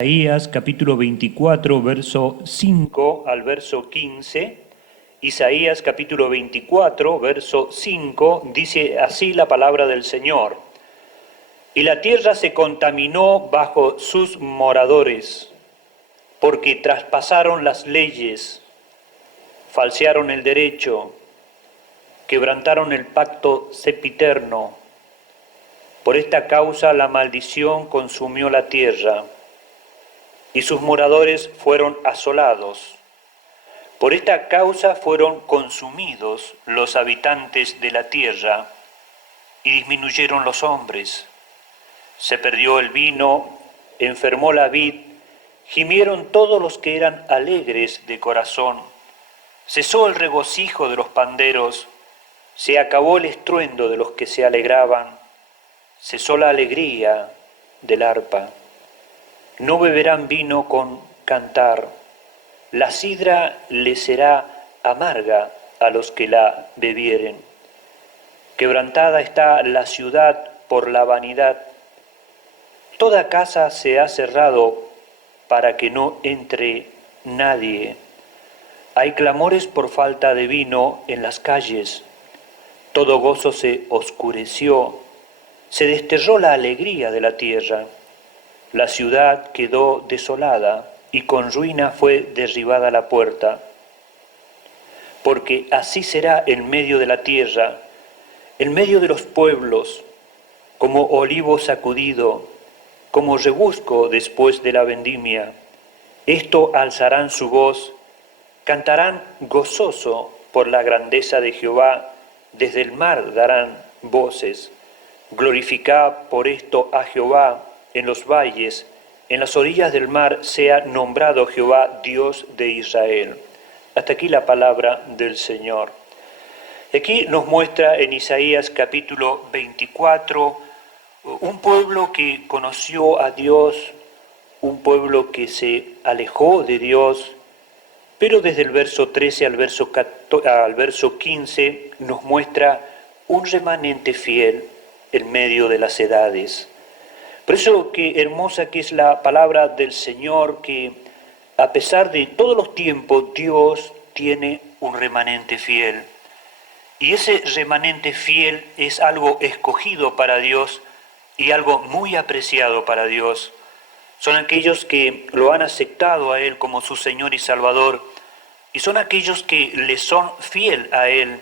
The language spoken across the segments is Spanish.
Isaías capítulo 24, verso 5 al verso 15. Isaías capítulo 24, verso 5, dice así la palabra del Señor. Y la tierra se contaminó bajo sus moradores, porque traspasaron las leyes, falsearon el derecho, quebrantaron el pacto sempiterno. Por esta causa la maldición consumió la tierra, y sus moradores fueron asolados. Por esta causa fueron consumidos los habitantes de la tierra, y disminuyeron los hombres. Se perdió el vino, enfermó la vid, gimieron todos los que eran alegres de corazón. Cesó el regocijo de los panderos, se acabó el estruendo de los que se alegraban, cesó la alegría del arpa. No beberán vino con cantar, la sidra les será amarga a los que la bebieren. Quebrantada está la ciudad por la vanidad, toda casa se ha cerrado para que no entre nadie. Hay clamores por falta de vino en las calles, todo gozo se oscureció, se desterró la alegría de la tierra. La ciudad quedó desolada y con ruina fue derribada la puerta. Porque así será en medio de la tierra, en medio de los pueblos, como olivo sacudido, como rebusco después de la vendimia. Esto alzarán su voz, cantarán gozoso por la grandeza de Jehová, desde el mar darán voces. Glorificad por esto a Jehová en los valles, en las orillas del mar sea nombrado Jehová, Dios de Israel. Hasta aquí la palabra del Señor. Aquí nos muestra en Isaías capítulo 24 un pueblo que conoció a Dios, un pueblo que se alejó de Dios, pero desde el verso 13 al verso 15 nos muestra un remanente fiel en medio de las edades. Por eso qué hermosa que es la palabra del Señor, que a pesar de todos los tiempos, Dios tiene un remanente fiel. Y ese remanente fiel es algo escogido para Dios y algo muy apreciado para Dios. Son aquellos que lo han aceptado a Él como su Señor y Salvador, y son aquellos que le son fiel a Él,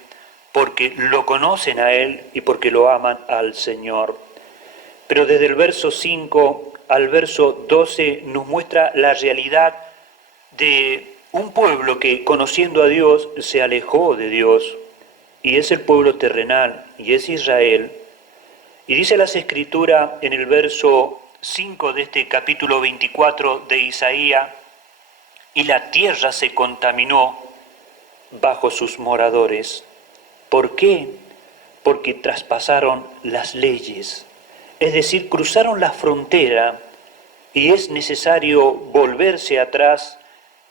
porque lo conocen a Él y porque lo aman al Señor. Pero desde el verso 5 al verso 12 nos muestra la realidad de un pueblo que, conociendo a Dios, se alejó de Dios, y es el pueblo terrenal, y es Israel. Y dice las Escrituras en el verso 5 de este capítulo 24 de Isaías, y la tierra se contaminó bajo sus moradores. ¿Por qué? Porque traspasaron las leyes. Es decir, cruzaron la frontera y es necesario volverse atrás,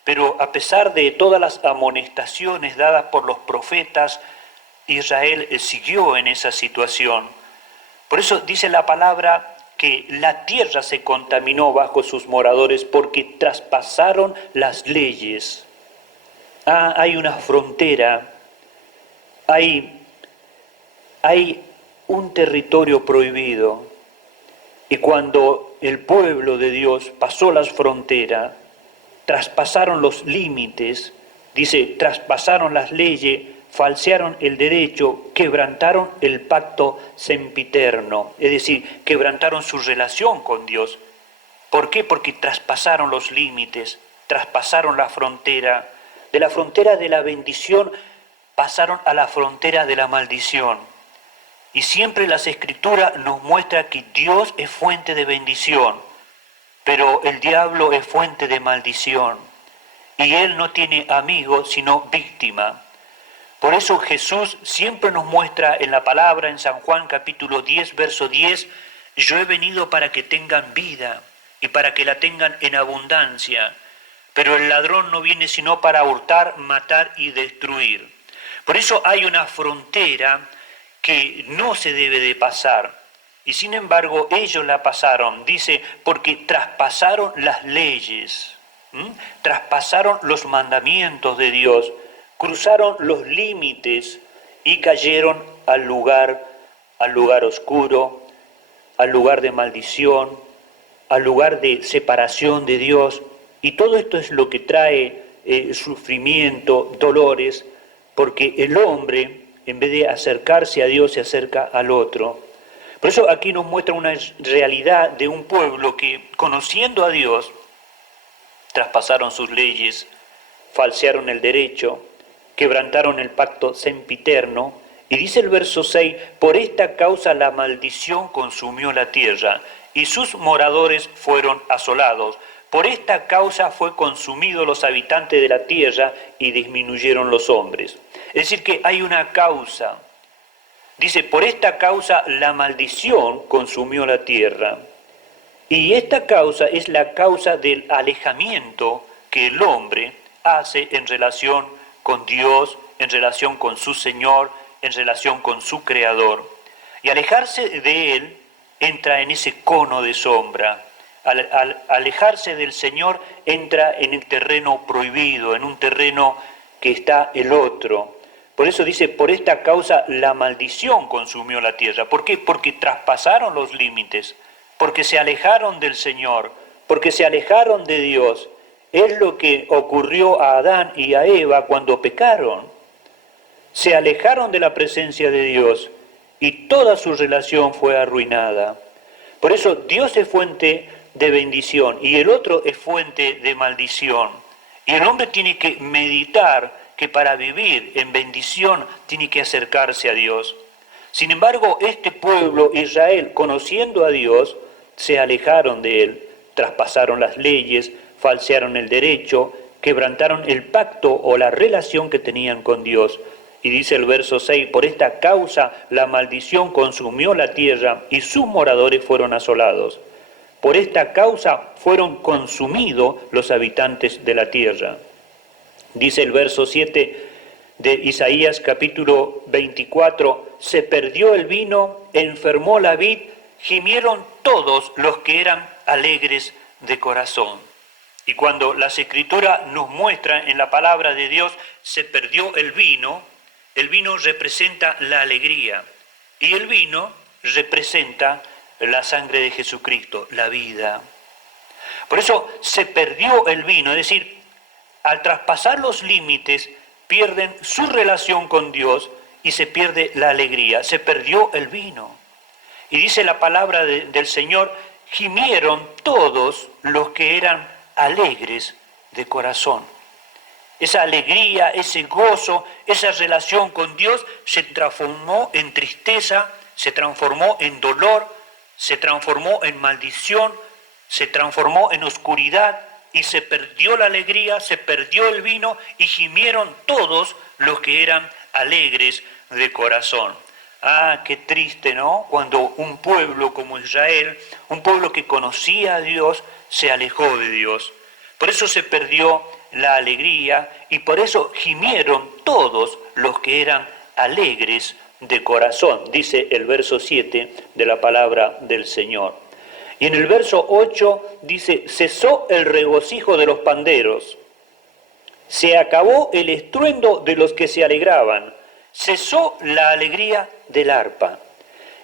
pero a pesar de todas las amonestaciones dadas por los profetas, Israel siguió en esa situación. Por eso dice la palabra que la tierra se contaminó bajo sus moradores porque traspasaron las leyes. Hay una frontera, hay un territorio prohibido. Y cuando el pueblo de Dios pasó las fronteras, traspasaron los límites, dice, traspasaron las leyes, falsearon el derecho, quebrantaron el pacto sempiterno, es decir, quebrantaron su relación con Dios. ¿Por qué? Porque traspasaron los límites, traspasaron la frontera. De la frontera de la bendición pasaron a la frontera de la maldición. Y siempre las Escrituras nos muestran que Dios es fuente de bendición, pero el diablo es fuente de maldición. Y él no tiene amigo, sino víctima. Por eso Jesús siempre nos muestra en la palabra, en San Juan capítulo 10, verso 10, yo he venido para que tengan vida y para que la tengan en abundancia. Pero el ladrón no viene sino para hurtar, matar y destruir. Por eso hay una frontera que no se debe de pasar. Y sin embargo ellos la pasaron, dice, porque traspasaron las leyes, traspasaron los mandamientos de Dios, cruzaron los límites y cayeron al lugar oscuro, al lugar de maldición, al lugar de separación de Dios. Y todo esto es lo que trae sufrimiento, dolores, porque el hombre, en vez de acercarse a Dios, se acerca al otro. Por eso aquí nos muestra una realidad de un pueblo que, conociendo a Dios, traspasaron sus leyes, falsearon el derecho, quebrantaron el pacto sempiterno. Y dice el verso 6, por esta causa la maldición consumió la tierra y sus moradores fueron asolados. Por esta causa fue consumido los habitantes de la tierra y disminuyeron los hombres. Es decir, que hay una causa. Dice, por esta causa la maldición consumió la tierra. Y esta causa es la causa del alejamiento que el hombre hace en relación con Dios, en relación con su Señor, en relación con su Creador. Y alejarse de Él entra en ese cono de sombra. Al alejarse del Señor entra en el terreno prohibido, en un terreno que está el otro. Por eso dice, por esta causa la maldición consumió la tierra. ¿Por qué? Porque traspasaron los límites, porque se alejaron del Señor, porque se alejaron de Dios. Es lo que ocurrió a Adán y a Eva cuando pecaron. Se alejaron de la presencia de Dios y toda su relación fue arruinada. Por eso Dios es fuente de bendición y el otro es fuente de maldición. Y el hombre tiene que meditar que para vivir en bendición tiene que acercarse a Dios. Sin embargo, este pueblo, Israel, conociendo a Dios, se alejaron de Él, traspasaron las leyes, falsearon el derecho, quebrantaron el pacto o la relación que tenían con Dios. Y dice el verso 6, por esta causa la maldición consumió la tierra y sus moradores fueron asolados. Por esta causa fueron consumidos los habitantes de la tierra. Dice el verso 7 de Isaías capítulo 24, se perdió el vino, enfermó la vid, gimieron todos los que eran alegres de corazón. Y cuando las Escrituras nos muestran en la palabra de Dios, se perdió el vino representa la alegría. Y el vino representa la sangre de Jesucristo, la vida. Por eso se perdió el vino, es decir, al traspasar los límites, pierden su relación con Dios y se pierde la alegría. Se perdió el vino. Y dice la palabra del Señor, gimieron todos los que eran alegres de corazón. Esa alegría, ese gozo, esa relación con Dios se transformó en tristeza, se transformó en dolor, se transformó en maldición, se transformó en oscuridad y se perdió la alegría, se perdió el vino y gimieron todos los que eran alegres de corazón. Ah, qué triste, ¿no? Cuando un pueblo como Israel, un pueblo que conocía a Dios, se alejó de Dios. Por eso se perdió la alegría y por eso gimieron todos los que eran alegres de corazón, dice el verso 7 de la palabra del Señor. Y en el verso 8 dice, cesó el regocijo de los panderos, se acabó el estruendo de los que se alegraban, cesó la alegría del arpa.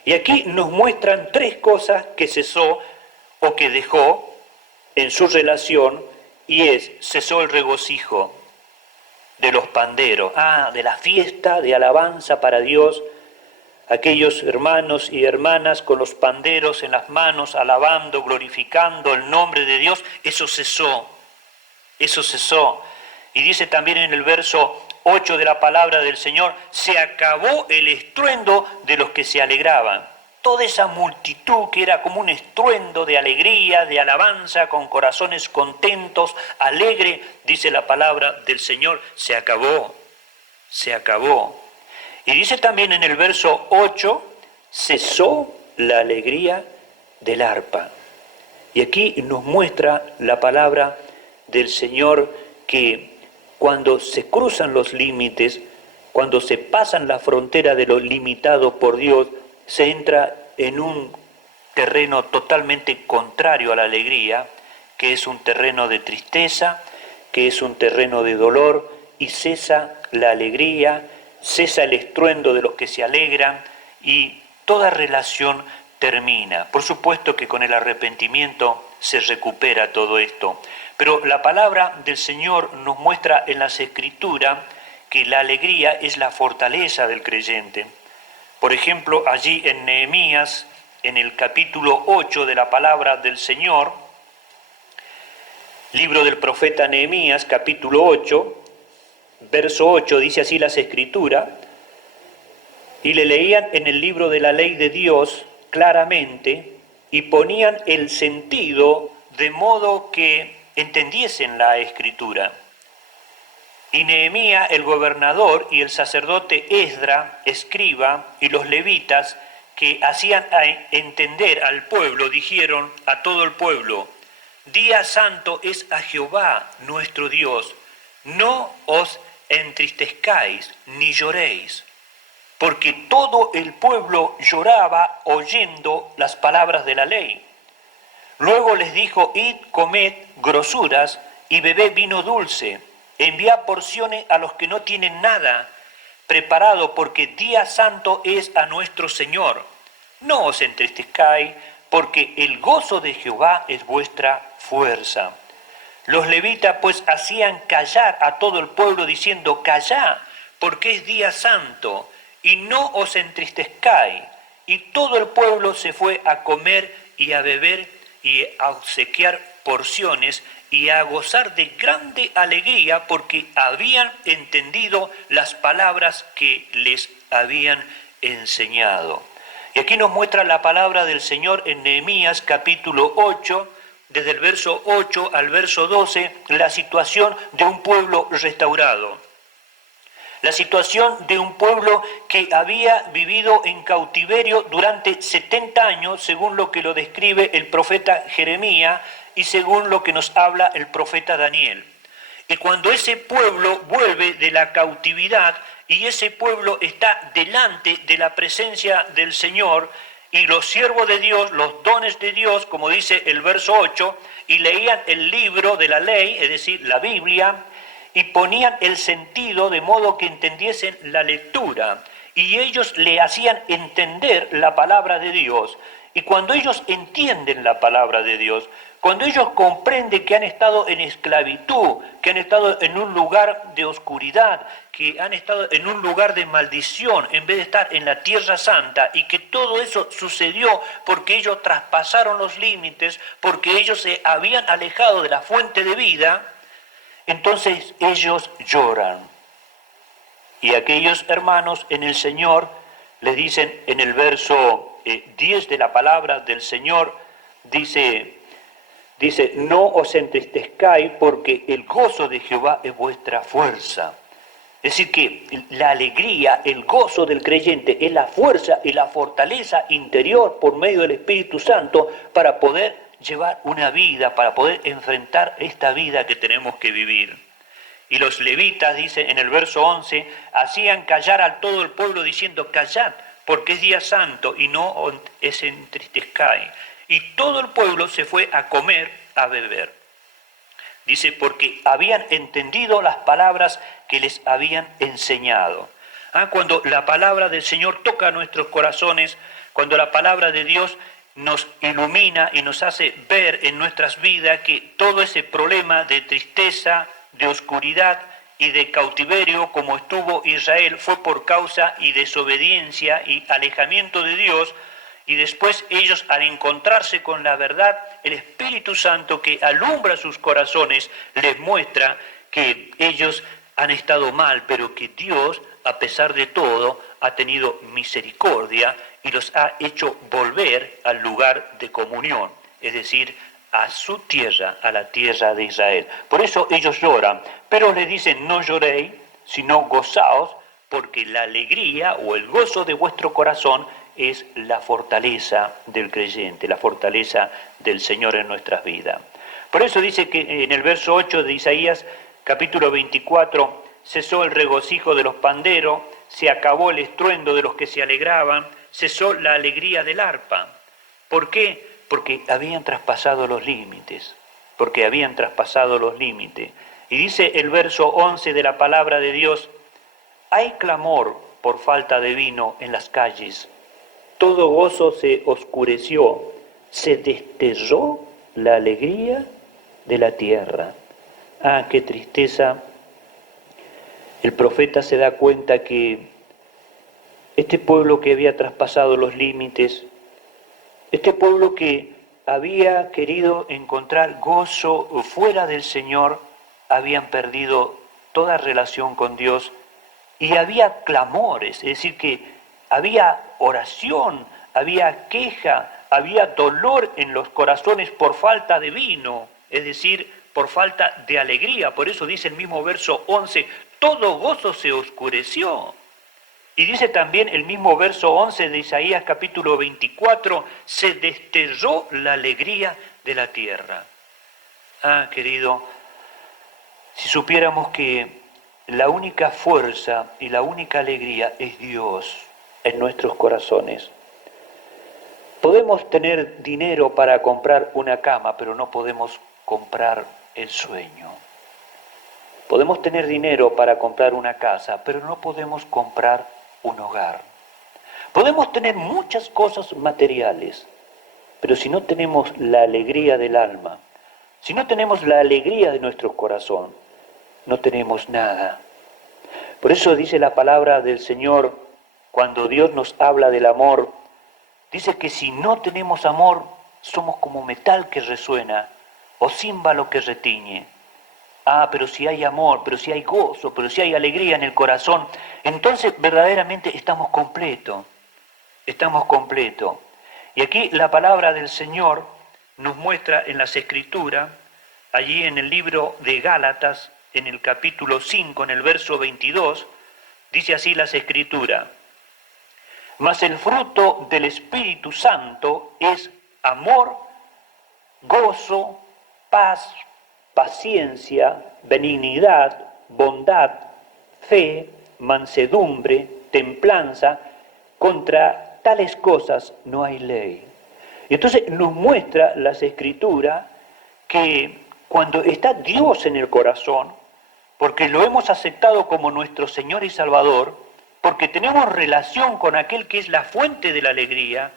Y aquí nos muestran tres cosas que cesó o que dejó en su relación, y cesó el regocijo de los panderos, de la fiesta de alabanza para Dios, aquellos hermanos y hermanas con los panderos en las manos, alabando, glorificando el nombre de Dios, eso cesó. Y dice también en el verso 8 de la palabra del Señor, se acabó el estruendo de los que se alegraban. Toda esa multitud que era como un estruendo de alegría, de alabanza, con corazones contentos, alegre, dice la palabra del Señor, se acabó. Y dice también en el verso 8, cesó la alegría del arpa. Y aquí nos muestra la palabra del Señor que cuando se cruzan los límites, cuando se pasan la frontera de lo limitado por Dios, se entra en un terreno totalmente contrario a la alegría, que es un terreno de tristeza, que es un terreno de dolor, y cesa la alegría, cesa el estruendo de los que se alegran y toda relación termina. Por supuesto que con el arrepentimiento se recupera todo esto, pero la palabra del Señor nos muestra en las Escrituras que la alegría es la fortaleza del creyente. Por ejemplo, allí en Nehemías, en el capítulo 8 de la palabra del Señor, libro del profeta Nehemías, capítulo 8, verso 8, dice así las Escrituras, y le leían en el libro de la ley de Dios claramente y ponían el sentido de modo que entendiesen la Escritura. Y Nehemías, el gobernador, y el sacerdote Esdra, escriba, y los levitas que hacían entender al pueblo, dijeron a todo el pueblo: Día santo es a Jehová nuestro Dios, no os entristezcáis ni lloréis. Porque todo el pueblo lloraba oyendo las palabras de la ley. Luego les dijo: Id, comed grosuras y bebed vino dulce, enviad porciones a los que no tienen nada preparado, porque día santo es a nuestro Señor. No os entristezcáis, porque el gozo de Jehová es vuestra fuerza. Los levitas pues hacían callar a todo el pueblo diciendo: Callad, porque es día santo, y no os entristezcáis. Y todo el pueblo se fue a comer y a beber y a obsequiar porciones y a gozar de grande alegría, porque habían entendido las palabras que les habían enseñado. Y aquí nos muestra la palabra del Señor en Nehemías capítulo 8, desde el verso 8 al verso 12, la situación de un pueblo restaurado. La situación de un pueblo que había vivido en cautiverio durante 70 años, según lo que lo describe el profeta Jeremías y según lo que nos habla el profeta Daniel. Y cuando ese pueblo vuelve de la cautividad y ese pueblo está delante de la presencia del Señor, y los siervos de Dios, los dones de Dios, como dice el verso 8, y leían el libro de la ley, es decir, la Biblia, y ponían el sentido de modo que entendiesen la lectura, y ellos le hacían entender la palabra de Dios. Y cuando ellos entienden la palabra de Dios, cuando ellos comprenden que han estado en esclavitud, que han estado en un lugar de oscuridad, que han estado en un lugar de maldición, en vez de estar en la tierra santa, y que todo eso sucedió porque ellos traspasaron los límites, porque ellos se habían alejado de la fuente de vida, entonces ellos lloran. Y aquellos hermanos en el Señor les dicen en el verso 10 de la palabra del Señor, dice, no os entristezcáis, porque el gozo de Jehová es vuestra fuerza. Es decir, que la alegría, el gozo del creyente es la fuerza y la fortaleza interior por medio del Espíritu Santo para poder llevar una vida, para poder enfrentar esta vida que tenemos que vivir. Y los levitas, dice en el verso 11, hacían callar a todo el pueblo diciendo: Callad, porque es día santo, y no os entristezcáis. Y todo el pueblo se fue a comer, a beber. Dice, porque habían entendido las palabras que les habían enseñado. Cuando la palabra del Señor toca nuestros corazones, cuando la palabra de Dios nos ilumina y nos hace ver en nuestras vidas que todo ese problema de tristeza, de oscuridad y de cautiverio como estuvo Israel fue por causa y desobediencia y alejamiento de Dios. Y después ellos, al encontrarse con la verdad, el Espíritu Santo que alumbra sus corazones les muestra que ellos han estado mal, pero que Dios, a pesar de todo, ha tenido misericordia y los ha hecho volver al lugar de comunión, es decir, a su tierra, a la tierra de Israel. Por eso ellos lloran, pero les dicen: no lloréis, sino gozaos, porque la alegría o el gozo de vuestro corazón es la fortaleza del creyente, la fortaleza del Señor en nuestras vidas. Por eso dice que en el verso 8 de Isaías, capítulo 24, cesó el regocijo de los panderos, se acabó el estruendo de los que se alegraban, cesó la alegría del arpa. ¿Por qué? Porque habían traspasado los límites, porque habían traspasado los límites. Y dice el verso 11 de la palabra de Dios, hay clamor por falta de vino en las calles, todo gozo se oscureció, se destelló la alegría de la tierra. Ah, qué tristeza. El profeta se da cuenta que este pueblo que había traspasado los límites, este pueblo que había querido encontrar gozo fuera del Señor, habían perdido toda relación con Dios y había clamores, es decir, que había oración, había queja, había dolor en los corazones por falta de vino, es decir, por falta de alegría. Por eso dice el mismo verso 11, todo gozo se oscureció. Y dice también el mismo verso 11 de Isaías capítulo 24, se destelló la alegría de la tierra. Ah, querido, si supiéramos que la única fuerza y la única alegría es Dios en nuestros corazones. Podemos tener dinero para comprar una cama, pero no podemos comprar el sueño. Podemos tener dinero para comprar una casa, pero no podemos comprar un hogar. Podemos tener muchas cosas materiales, pero si no tenemos la alegría del alma, si no tenemos la alegría de nuestro corazón, no tenemos nada. Por eso dice la palabra del Señor, cuando Dios nos habla del amor, dice que si no tenemos amor, somos como metal que resuena o címbalo que retiñe. Ah, pero si hay amor, pero si hay gozo, pero si hay alegría en el corazón, entonces verdaderamente estamos completos, estamos completos. Y aquí la palabra del Señor nos muestra en las Escrituras, allí en el libro de Gálatas, en el capítulo 5, en el verso 22, dice así las Escrituras, mas el fruto del Espíritu Santo es amor, gozo, paz, paciencia, benignidad, bondad, fe, mansedumbre, templanza. Contra tales cosas no hay ley. Y entonces nos muestra las Escrituras que cuando está Dios en el corazón, porque lo hemos aceptado como nuestro Señor y Salvador, porque tenemos relación con aquel que es la fuente de la alegría,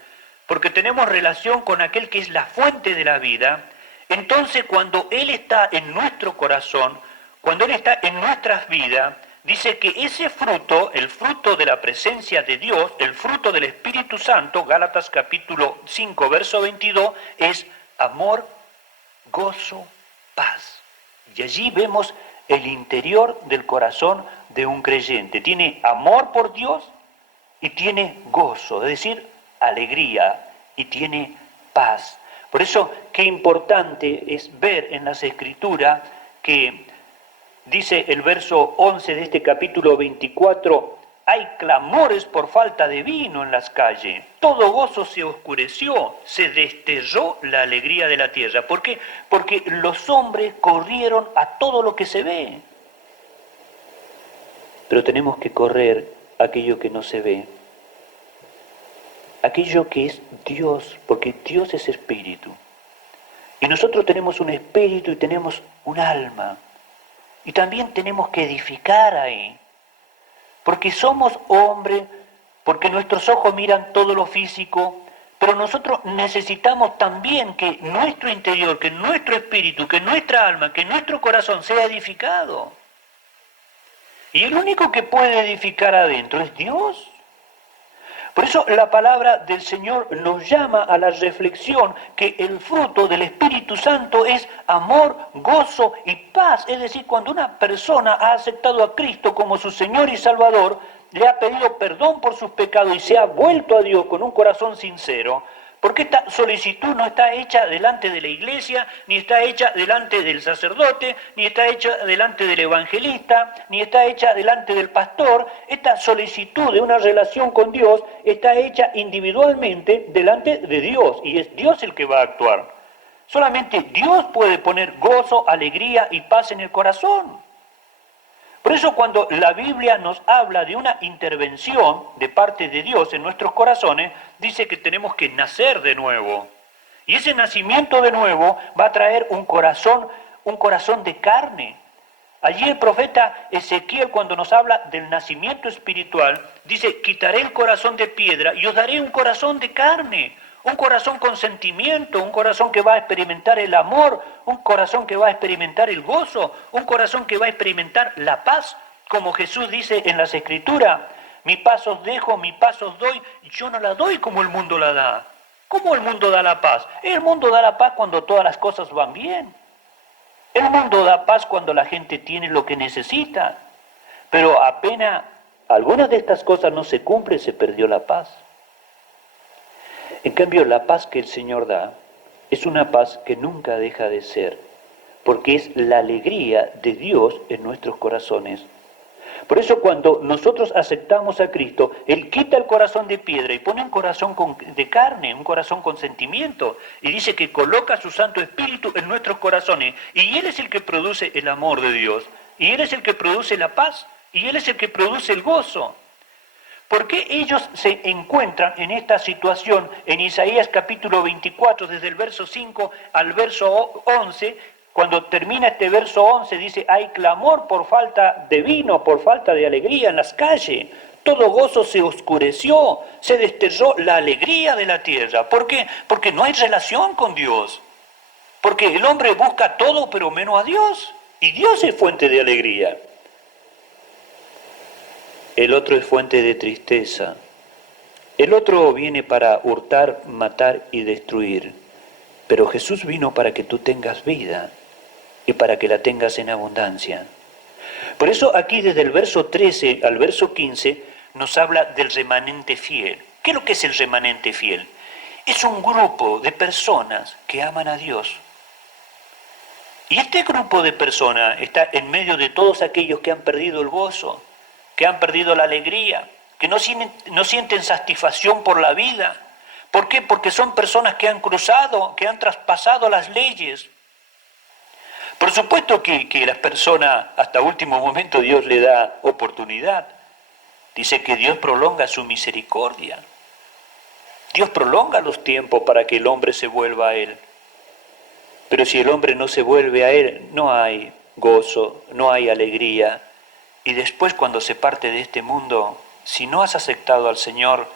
porque tenemos relación con aquel que es la fuente de la vida, entonces cuando Él está en nuestro corazón, cuando Él está en nuestras vidas, dice que ese fruto, el fruto de la presencia de Dios, el fruto del Espíritu Santo, Gálatas capítulo 5, verso 22, es amor, gozo, paz. Y allí vemos el interior del corazón de un creyente. Tiene amor por Dios y tiene gozo, es decir, alegría, y tiene paz. Por eso, qué importante es ver en las Escrituras que dice el verso 11 de este capítulo 24, hay clamores por falta de vino en las calles, todo gozo se oscureció, se destelló la alegría de la tierra. ¿Por qué? Porque los hombres corrieron a todo lo que se ve. Pero tenemos que correr a aquello que no se ve, aquello que es Dios, porque Dios es espíritu. Y nosotros tenemos un espíritu y tenemos un alma. Y también tenemos que edificar ahí. Porque somos hombres, porque nuestros ojos miran todo lo físico, pero nosotros necesitamos también que nuestro interior, que nuestro espíritu, que nuestra alma, que nuestro corazón sea edificado. Y el único que puede edificar adentro es Dios. Por eso la palabra del Señor nos llama a la reflexión que el fruto del Espíritu Santo es amor, gozo y paz. Es decir, cuando una persona ha aceptado a Cristo como su Señor y Salvador, le ha pedido perdón por sus pecados y se ha vuelto a Dios con un corazón sincero, porque esta solicitud no está hecha delante de la iglesia, ni está hecha delante del sacerdote, ni está hecha delante del evangelista, ni está hecha delante del pastor. Esta solicitud de una relación con Dios está hecha individualmente delante de Dios, y es Dios el que va a actuar. Solamente Dios puede poner gozo, alegría y paz en el corazón. Por eso cuando la Biblia nos habla de una intervención de parte de Dios en nuestros corazones, dice que tenemos que nacer de nuevo. Y ese nacimiento de nuevo va a traer un corazón de carne. Allí el profeta Ezequiel, cuando nos habla del nacimiento espiritual, dice, quitaré el corazón de piedra y os daré un corazón de carne, un corazón con sentimiento, un corazón que va a experimentar el amor, un corazón que va a experimentar el gozo, un corazón que va a experimentar la paz, como Jesús dice en las Escrituras, mi paz os dejo, mi paz os doy, yo no la doy como el mundo la da. ¿Cómo el mundo da la paz? El mundo da la paz cuando todas las cosas van bien. El mundo da paz cuando la gente tiene lo que necesita, pero apenas algunas de estas cosas no se cumplen, se perdió la paz. En cambio, la paz que el Señor da es una paz que nunca deja de ser, porque es la alegría de Dios en nuestros corazones. Por eso cuando nosotros aceptamos a Cristo, Él quita el corazón de piedra y pone un corazón de carne, un corazón con sentimiento. Y dice que coloca su Santo Espíritu en nuestros corazones. Y Él es el que produce el amor de Dios. Y Él es el que produce la paz. Y Él es el que produce el gozo. ¿Por qué ellos se encuentran en esta situación en Isaías capítulo 24, desde el verso 5 al verso 11? Cuando termina este verso 11 dice, hay clamor por falta de vino, por falta de alegría en las calles. Todo gozo se oscureció, se desterró la alegría de la tierra. ¿Por qué? Porque no hay relación con Dios. Porque el hombre busca todo pero menos a Dios. Y Dios es fuente de alegría. El otro es fuente de tristeza. El otro viene para hurtar, matar y destruir. Pero Jesús vino para que tú tengas vida y para que la tengas en abundancia. Por eso aquí desde el verso 13 al verso 15 nos habla del remanente fiel. ¿Qué es lo que es el remanente fiel? Es un grupo de personas que aman a Dios. Y este grupo de personas está en medio de todos aquellos que han perdido el gozo, que han perdido la alegría, que no sienten satisfacción por la vida. ¿Por qué? Porque son personas que han cruzado, que han traspasado las leyes. Por supuesto que las personas, hasta último momento, Dios le da oportunidad. Dice que Dios prolonga su misericordia. Dios prolonga los tiempos para que el hombre se vuelva a Él. Pero si el hombre no se vuelve a Él, no hay gozo, no hay alegría. Y después, cuando se parte de este mundo, si no has aceptado al Señor,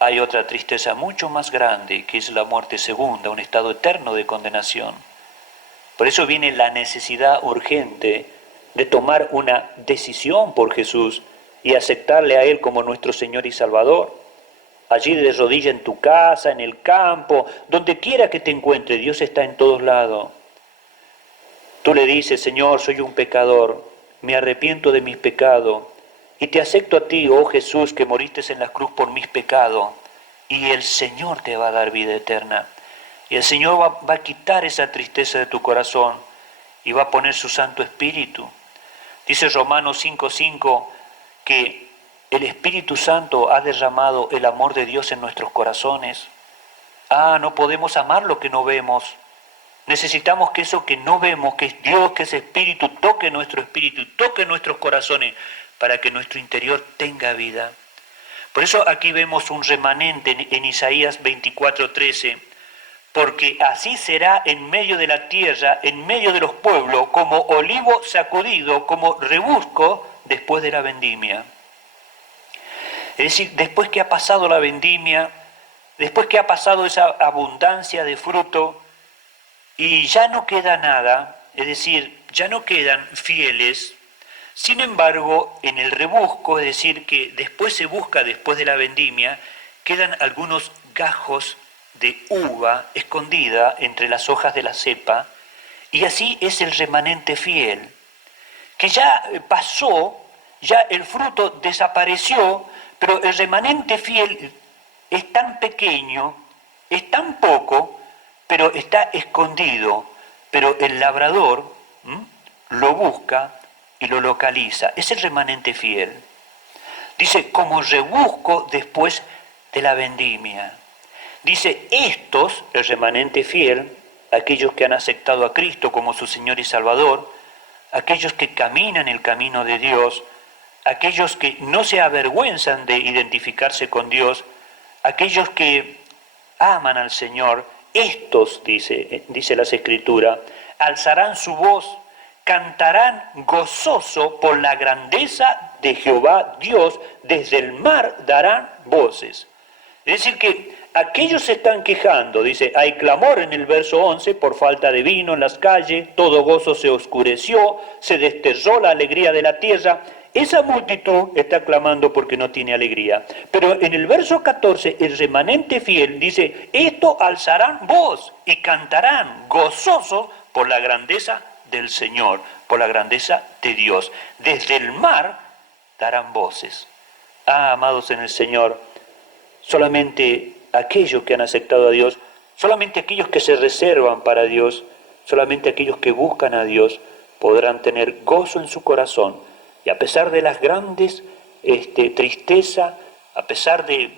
hay otra tristeza mucho más grande, que es la muerte segunda, un estado eterno de condenación. Por eso viene la necesidad urgente de tomar una decisión por Jesús y aceptarle a Él como nuestro Señor y Salvador. Allí de rodilla en tu casa, en el campo, donde quiera que te encuentres, Dios está en todos lados. Tú le dices, Señor, soy un pecador, me arrepiento de mis pecados y te acepto a ti, oh Jesús, que moriste en la cruz por mis pecados, y el Señor te va a dar vida eterna. Y el Señor va a quitar esa tristeza de tu corazón y va a poner su Santo Espíritu. Dice Romanos 5:5 que el Espíritu Santo ha derramado el amor de Dios en nuestros corazones. No podemos amar lo que no vemos. Necesitamos que eso que no vemos, que es Dios, que es Espíritu, toque nuestro espíritu, toque nuestros corazones para que nuestro interior tenga vida. Por eso aquí vemos un remanente en Isaías 24:13. Porque así será en medio de la tierra, en medio de los pueblos, como olivo sacudido, como rebusco después de la vendimia. Es decir, después que ha pasado la vendimia, después que ha pasado esa abundancia de fruto, y ya no queda nada, es decir, ya no quedan fieles. Sin embargo, en el rebusco, es decir, que después se busca después de la vendimia, quedan algunos gajos de uva escondida entre las hojas de la cepa, y así es el remanente fiel, que ya pasó, ya el fruto desapareció, pero el remanente fiel es tan pequeño, es tan poco, pero está escondido, pero el labrador lo busca y lo localiza. Es el remanente fiel. Dice, como rebusco después de la vendimia. Dice, estos, el remanente fiel, aquellos que han aceptado a Cristo como su Señor y Salvador, aquellos que caminan el camino de Dios, aquellos que no se avergüenzan de identificarse con Dios, aquellos que aman al Señor, estos, dice las Escrituras, alzarán su voz, cantarán gozoso por la grandeza de Jehová Dios, desde el mar darán voces. Es decir que aquellos se están quejando, dice, hay clamor en el verso 11 por falta de vino en las calles, todo gozo se oscureció, se desterró la alegría de la tierra. Esa multitud está clamando porque no tiene alegría. Pero en el verso 14, el remanente fiel dice, esto alzarán voz y cantarán gozosos por la grandeza del Señor, por la grandeza de Dios. Desde el mar darán voces. Ah, amados en el Señor, solamente aquellos que han aceptado a Dios, solamente aquellos que se reservan para Dios, solamente aquellos que buscan a Dios podrán tener gozo en su corazón. Y a pesar de las grandes tristeza, a pesar de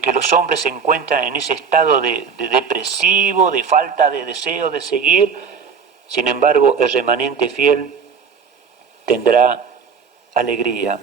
que los hombres se encuentran en ese estado de depresivo, de falta de deseo de seguir, sin embargo el remanente fiel tendrá alegría.